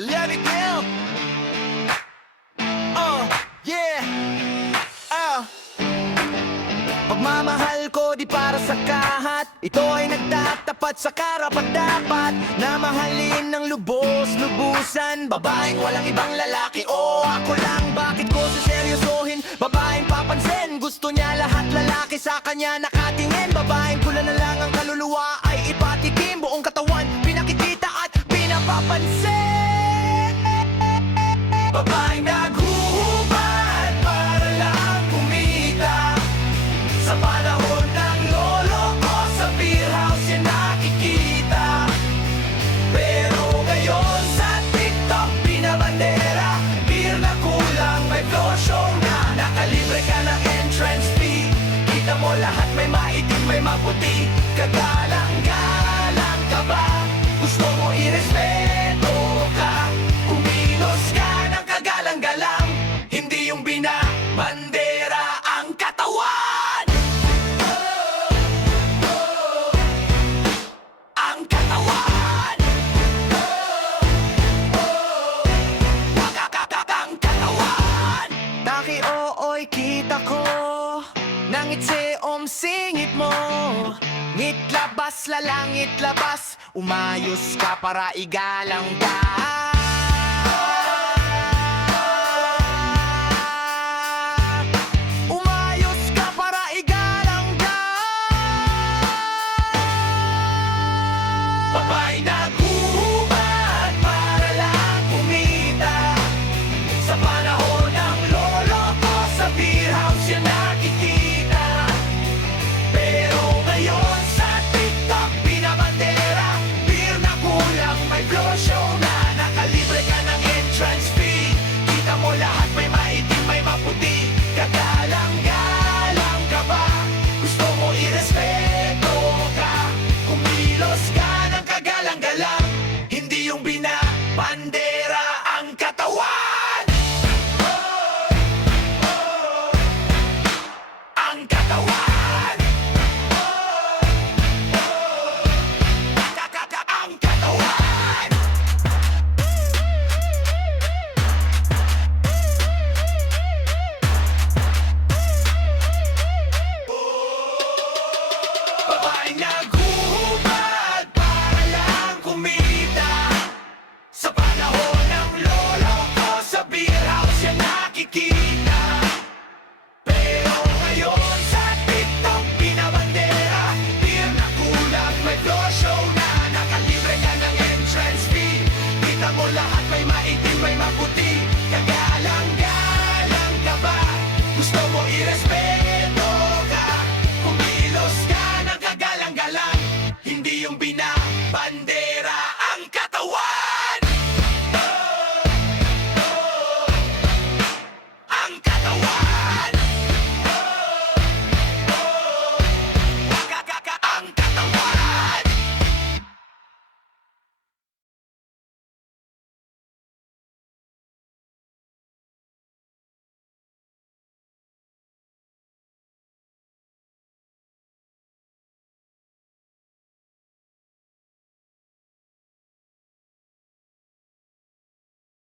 Let it down. Yeah. Pagmamahal ko di para sa kahat, ito ay nagtatapat sa karapat-dapat na mahalin ng lubos-lubusan. Babaeng walang ibang lalaki, o ako lang. Bakit ko seseryosohin? Babaeng papansin, gusto niya lahat lalaki sa kanya nakatingin. Babaeng pula na lang ang kaluluwa ay ipatikim, buong katawan pinakikita at pinapapansin. Babaeng naghuhubad para lang kumita. Sa panahon ng lolo ko sa beer house yan nakikita. Pero ngayon sa TikTok pinabandera, beer na kulang, may floor show na, nakalibre ka ng entrance fee. Kita mo lahat may maitim, may maputi. Kagalang-galang ka ba? Gusto mo irespeto ka? Kumilos ka ng kagalang-galang, hindi yung binabandera ang katawan. Ang katawan. Ang katawan. Taki ooy kita ko, nangitse singit mo. Ngitlabas lalangit labas, umayos ka para igalang ka.